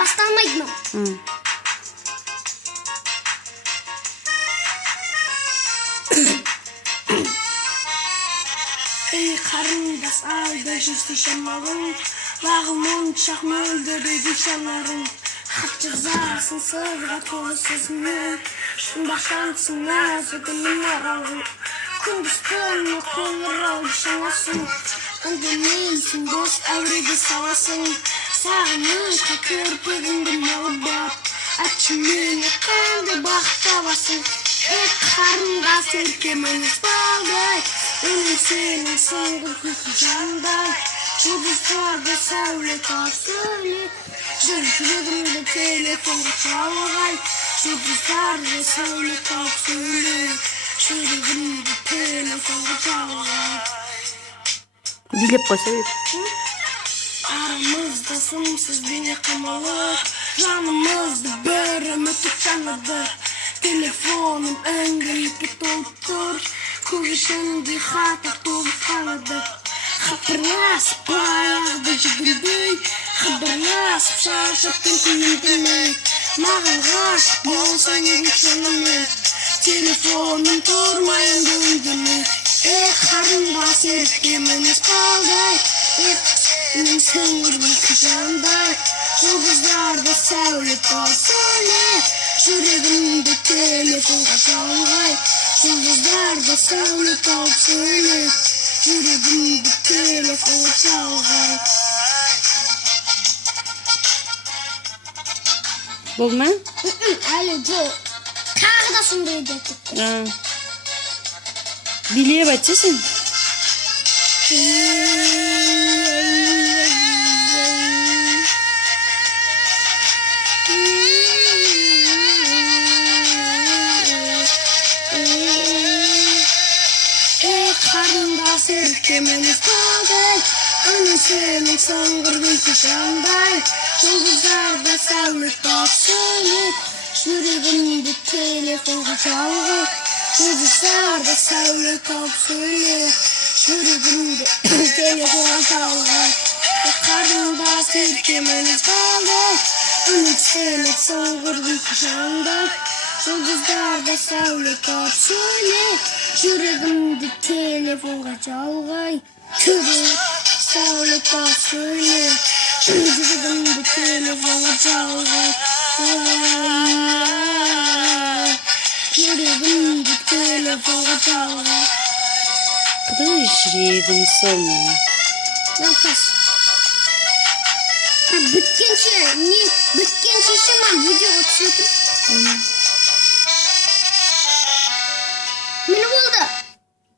басталмайды ма? Ey қарындас айда жүрсе шамалың, лағы моншақ мөлдірді дүйшанарың. Хат жазарсың сырға толы сөзіңмен, шынбақтансың нәзігінің аралың. Күндіз түні қоңырау шаңасың, үндемейсің дос әуреге саласың. Сағынышқа көрпегіңді малып, әтші мені қанды бақыт табасың. Ей қарындас еркеміз балдай, үнің сенің сыңғыр күлкі жандай. Жұлдыздарды сәуле тап сөйле, жүрегімді телефонға çalғай. Жұлдыздарды сәуле тап сөйле, жүрегімді телефонға çalғай. Билеп қойса бер. Aramızda sımsız beni kamalı, canımızda bir ümitlik kanadı. Telefonum öngelikli doluptur, kuvişindi hata dolup kaladı. Xabarlasıp ayağda жүгірбей, xabarlasıp шаршаптың күнімдімей. Маған ғашық болсаң ерекшеліме, телефоным тұрмайын үндемей. Ей қарындас еркеміз балдай, үнің сыңғыр күлкі жандай. Жұлдыздарды сәуле тап сөйле, жүрегімді телефонға çalғай. Жұлдыздарды сәуле тап сөйле, жүрегімді телефонға çalғай. Бұл ма? Әлі жоқ. Тағы да сондай дәтіп. Билеп айтсың? Қарындас еркеміз балдай, үнің сенің сыңғыр күлкі жандай. Жұлдыздарды сәуле тап сөйле, жүрегімді телефонға çalғай. Жұлдыздарды сәуле тап сөйле, жүрегімді телефонға çalғай. Қарындас еркеміз балдай, үнің сенің сыңғыр күлкі жандай. Жұлдыздарды сәуле тап сөйле, жүрегімді телефонға çalғай. Сәуле тап сөйле, жүрегімді телефонға çalғай. Жүрегімді телефонға çalғай. Құдай жүрегім соның. Науқас. Біткенше шамам видеоға түсетін. Мені болды.